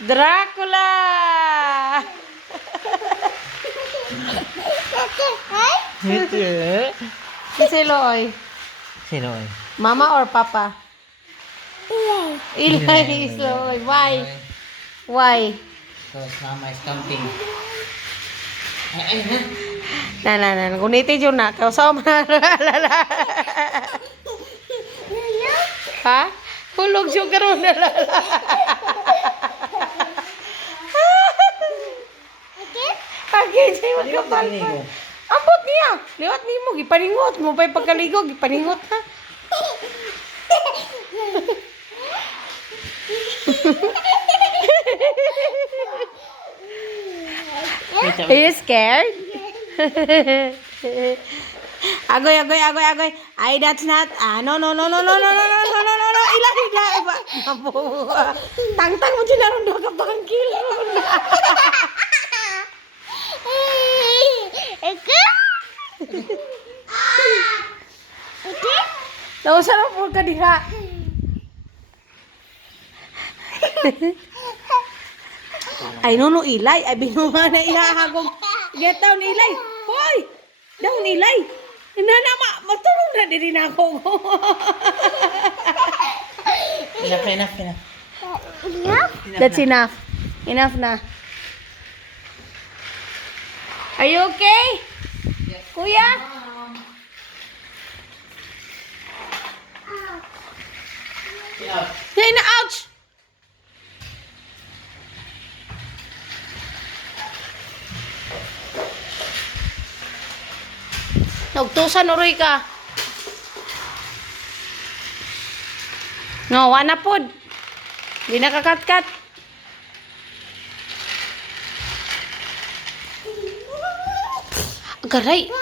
Dracula! Si Loy. Sino eh? Mama or Papa? Eli is Loy. Why? Why? Because mama is counting. Na. Guniti dyan na. Kausaw man. Ha? Hulog dyan karoon na lala. Again, sa'yo magkapal pa. Ambot niya. Liwat niya mo. Gipaningot mo. Pa'y pagkaligo. Gipaningot ha. Are you scared? Agoy. Ay, that's not. No. Ilang. Tang mo dyan naroon doon kapangkil. Nausa na po ka diha. Ay, no, Ilay. Ay, binuha na ihahagog. Get down, Ilay. Hoy! Down, Ilay. Nanama, matulong na din ako. Enough. That's enough. Enough na. Are you okay? Yes. Kuya? Hey, na, ouch! Nagtusan uroy ka. No, wala pod. Di nakakatkat. Agaray.